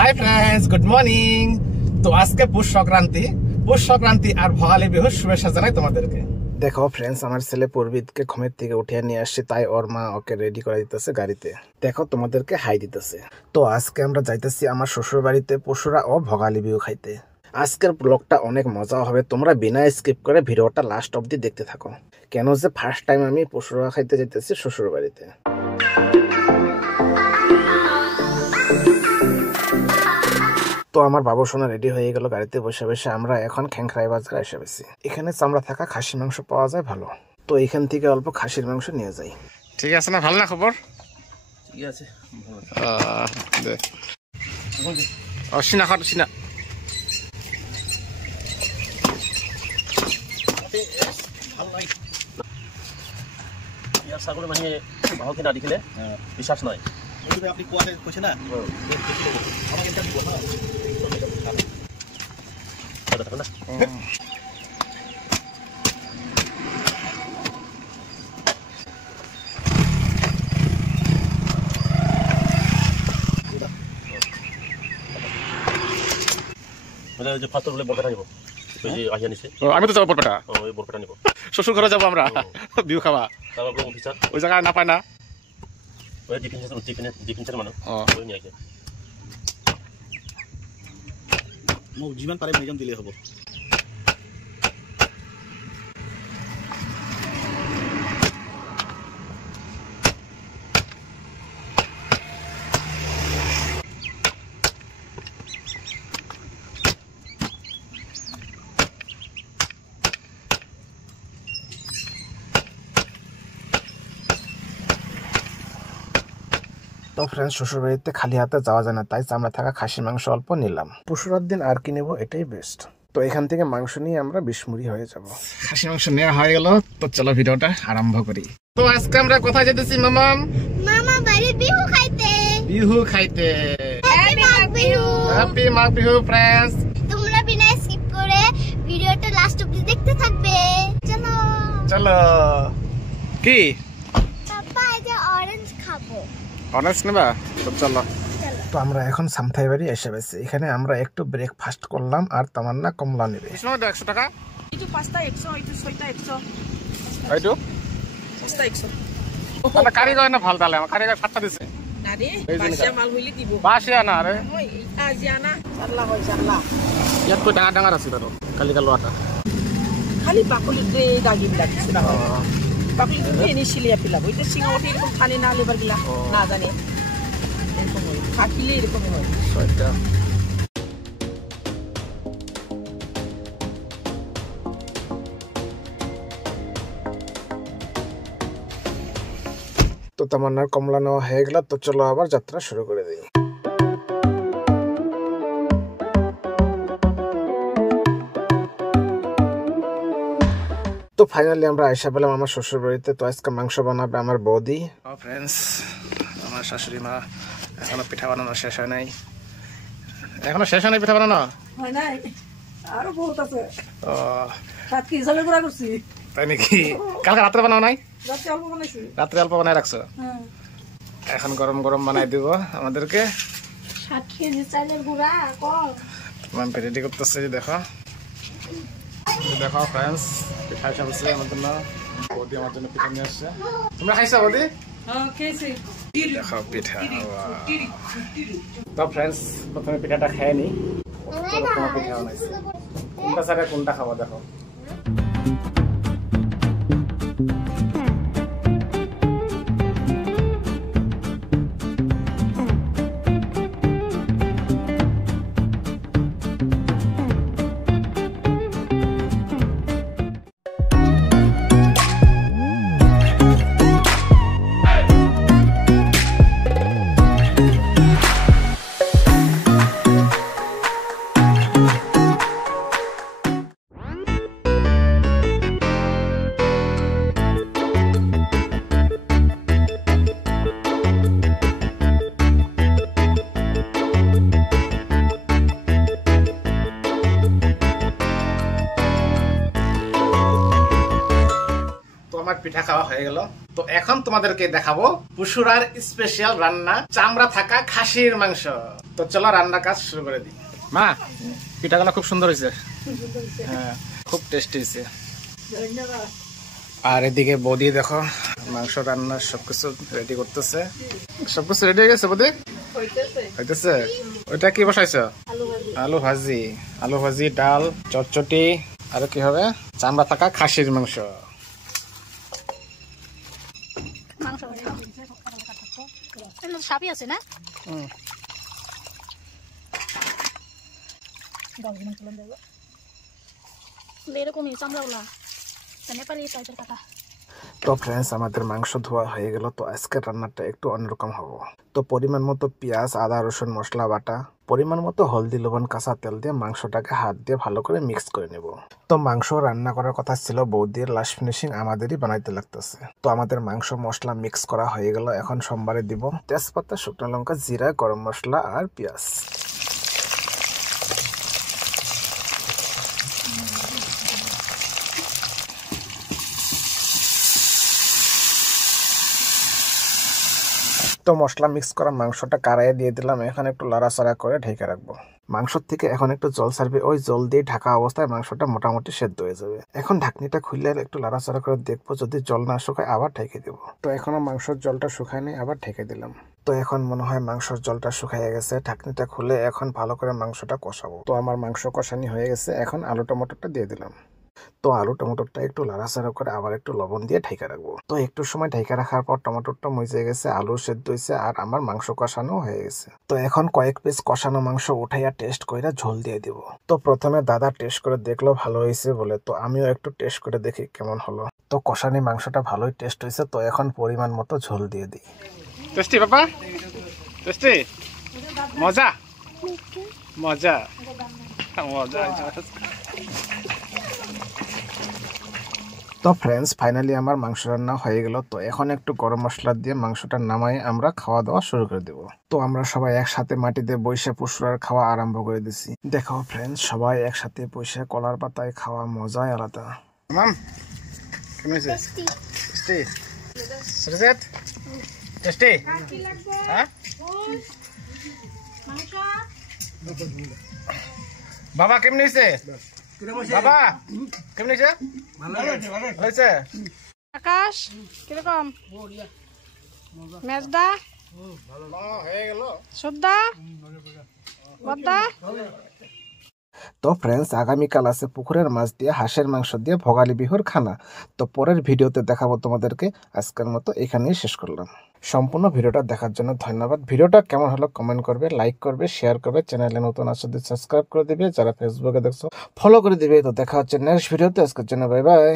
Hi friends, good morning. তো আজকে পৌষ সংক্রান্তি আর ভোগালী বিহুর শুভেচ্ছা জানাই তোমাদেরকে। দেখো ফ্রেন্ডস, আমার ছেলে পূর্বিতকে ঘুমের থেকে উঠিয়ে নিয়ে আসছে, তাই ওর মা ওকে রেডি করে দিতেছে গাড়িতে। দেখো তোমাদেরকে হাই দিতেছে। তো আজকে আমরা যাইতেছি আমার শ্বশুর বাড়িতে পশুরা ও ভোগালী বিহু খাইতে। আজকের ব্লগটা অনেক মজা হবে, তোমরা বিনা স্কিপ করে ভিডিওটা লাস্ট অব্দি দেখতে থাকো। কেন যে ফার্স্ট টাইম আমি পশুরা খাইতে যাইতেছি শ্বশুর বাড়িতে। তো আমার বাবু সোনা রেডি হয়ে গেল গাড়িতে বসে বসে। আমরা এখন খ্যাংখরাই বাজারে এসে গেছি। এখানে চামড়া থাকা খাসির মাংস পাওয়া যায় ভালো, তো এখান থেকে অল্প খাসির মাংস নিয়ে যাই। ঠিক আছে না? ভালো না খবর? ঠিক আছে। সিনা খাট সিনা ছাগলের মানে ভালকে না দেখিলে বিশ্বাস নয়। আপনি কোয়াতে কৈছে না আমি তো যাবো বরপেটা। শ্বশুর ঘরে যাবো আমরা বিহু খাওয়া। ওই জায়গায় না পায় না যিমান পাৰে মিজন দিলে হ'ব। তো ফ্রেন্ডস, শ্বশুর বাড়িতে খালি হাতে যাওয়া যায় না, তাই চামড়া থাকা খাসির মাংস অল্প নিলাম। পশুরার দিন আর কি নেবো, এটাই বেস্ট। তো এখান থেকে মাংস নিয়ে আমরা বিশমুড়ি হয়ে যাব। খাসি মাংস নেওয়া হয়ে গেল, তো চলো ভিডিওটা আরম্ভ করি। তো আজকে আমরা কোথায় যেতেছি মামাম? মামা বাড়ি বিহু খাইতে। বিহু খাইতে। Happy Magh Bihu. Happy Magh Bihu friends. তোমরা বিনা স্কিপ করে ভিডিওটা লাস্ট অবধি দেখতে থাকবে। চলো চলো। কি পাপা, এই যে অরেঞ্জ খাবো। অরেঞ্জ নেবা? তো চলো। তো আমরা এখন সামথাই বাড়ি এসে গেছি। এখানে আমরা একটু ব্রেকফাস্ট করলাম, আর তামান্না কমলা নেবে। 100 টাকা। itu pasta 100, itu soita 100. এইটো Pasta 100. তাহলে কারিগর না ভাল, তাহলে আমার কারিগর 7টা দিছে। Na de, basia mal huli dibo. Basia না রে, Oi, Asiana. Sarla hoy sarla. ইয়াত কই ডাঙৰ ডাঙৰ আছিল আৰু কালি কালো আটা। Khali bakuli de dagi bilak sila. Bakuli de ni silia pilak. Itu singa oti erokom khane na lebar gila. Na jane. Erokom hoy. Khakile erokom hoy. ছয়টা। তো তামান্নার কমলা নেওয়া হয়ে গেল, তো চলো আবার যাত্রা শুরু করে দিই। তো ফাইনালি আমরা আয়সা পেলাম আমার শ্বশুর বাড়িতে। তো আজকে মাংস বানাবে আমার বৌদি। ফ্রেন্ডস, আমার শাশুড়ি মা এখনো পিঠা বানানো শেষ হয় নাই। এখনো শেষ হয় নাই পিঠা বানানো? হয় নাই, আরো বহুত আছে। ও, রাত কি জলে গুড়া করছি। তাই নাকি? কালকে রাত্রে বানাও নাই? রাতে অল্প বানাইছি। রাত্রে অল্প বানাই রাখছো? এখন গরম গরম বানাই দিব আমাদেরকে। 7 কেজি চালের গুঁড়া কল। মাম্পি রেডি করতেছে, দেখো দেখো ফ্রেন্ডস, পিঠা সামছে আমার জন্য। বৌদি আমার জন্য পিঠা নিয়ে আসছে। তোমরা খাইছো বৌদি? দেখো পিঠা। তো ফ্রেন্ডস, প্রথমে পিঠাটা খেয়ে নি। পিঠা বানাইছে, কোনটা ছাড়া কোনটা খাবো দেখো। পিঠা খাওয়া হয়ে গেল। তো এখন তোমাদেরকে দেখাবো পুষুরার স্পেশাল রান্না, চামড়া থাকা খাসির মাংস। তো চলো রান্নার কাজ শুরু করে দিই। মা, পিঠাগুলো খুব সুন্দর হয়েছে, হ্যাঁ খুব টেস্টি হয়েছে। আর এদিকে বৌদি দেখো মাংস রান্নার সবকিছু রেডি করতেছে। সবকিছু রেডি হয়ে গেছে বৌদি? হইতেছে। ওইটা কি বসাইছো? আলু ভাজি। আলু ভাজি, ডাল, চটচটি, আর কি হবে? চামড়া থাকা খাসির মাংস। সাপই আছে না? এরকমই চামড়াওয়ালা নেপালি টাইপের কথা। তো ফ্রেন্ডস, আমাদের মাংস ধোয়া হয়ে গেল। তো আজকের রান্নাটা একটু অন্যরকম হবে। তো পরিমাণ মতো পেঁয়াজ, আদা, রসুন, মশলা বাটা, পরিমাণ মতো হলদি, লবণ, কাঁচা তেল দিয়ে মাংসটাকে হাত দিয়ে ভালো করে মিক্স করে নেব। তো মাংস রান্না করার কথা ছিল বৌদির, লাস্ট ফিনিশিং আমাদেরই বানাইতে লাগতেছে। তো আমাদের মাংস মশলা মিক্স করা হয়ে গেল। এখন সোমবারে দিব তেজপাতা, শুকনো লঙ্কা, জিরা, গরম মশলা আর পেঁয়াজ। তো মশলা মিক্স করা মাংসটা কারাইয়ে দিয়ে দিলাম। এখন একটু লাড়াচাড়া করে ঢেকে রাখবো। মাংস থেকে এখন একটু জল ছাড়বে, ওই জল দিয়ে ঢাকা অবস্থায় মাংসটা মোটামুটি সেদ্ধ হয়ে যাবে। এখন ঢাকনিটা খুললে একটু লাড়াচাড়া করে দেখবো, যদি জল না শুকায় আবার ঢেকে দেবো। তো এখনো মাংসের জলটা শুকায়নি, আবার ঢেকে দিলাম। তো এখন মনে হয় মাংসের জলটা শুকায় গেছে। ঢাকনিটা খুলে এখন ভালো করে মাংসটা কষাবো। তো আমার মাংস কষানি হয়ে গেছে। এখন আলু টমেটোটা দিয়ে দিলাম। তো আলু টমেটোটা একটু লাড়াচাড়া করে আবার একটু লবণ দিয়ে ঢেকে রাখবো। তো একটু সময় ঢেকে রাখার পর টমেটোটা মজে গেছে, আলু সেদ্ধ হয়েছে আর আমার মাংস কষানো হয়ে গেছে। তো এখন কয়েক পিস কষানো মাংস উঠাইয়া টেস্ট করে ঝোল দিয়ে দিব। তো প্রথমে দাদা টেস্ট করে দেখলো ভালো হয়েছে বলে, তো আমিও একটু টেস্ট করে দেখি কেমন হলো। তো কষানি মাংসটা ভালোই টেস্ট হয়েছে। তো এখন পরিমাণ মতো ঝোল দিয়ে দিই। টেস্টি বাবা, টেস্টি, মজা মজা মজা। তো ফ্রেন্ডস, ফাইনালি আমার মাংস রান্না হয়ে গেল। তো এখন একটু গরম মশলা দিয়ে মাংসটা নামাই আমরা খাওয়া দাওয়া শুরু করে দেব। তো আমরা সবাই একসাথে মাটিতে বসে পুষুরার খাওয়া আরম্ভ করে দিছি। দেখো ফ্রেন্ডস, সবাই একসাথে বসে কলার পাতায় খাওয়া মজাই আলাদা। মাম, কেমন হয়েছে? Tasty tasty tasty. হ্যাঁ বাবা, কেমন হয়েছে? বাবা কেমন হয়েছে? হয়েছে। আকাশ কিরকম? মেজদা হয়ে গেল। সুদ্দা বদ্দা। তো ফ্রেন্ডস, আগামীকাল আছে পুকুরের মাছ দিয়ে হাঁসের মাংস দিয়ে ভোগালী বিহুর খানা। তো পরের ভিডিওতে দেখাবো তোমাদেরকে। আজকের মতো এখানেই শেষ করলাম। সম্পূর্ণ ভিডিওটা দেখার জন্য ধন্যবাদ। ভিডিওটা কেমন হলো কমেন্ট করবে, লাইক করবে, শেয়ার করবে। চ্যানেলে নতুন আসলে সাবস্ক্রাইব করে দিবে, যারা ফেসবুকে দেখছো ফলো করে দিবে। তো দেখা হচ্ছে নেক্সট ভিডিওতে। আজকের জন্য বাই বাই।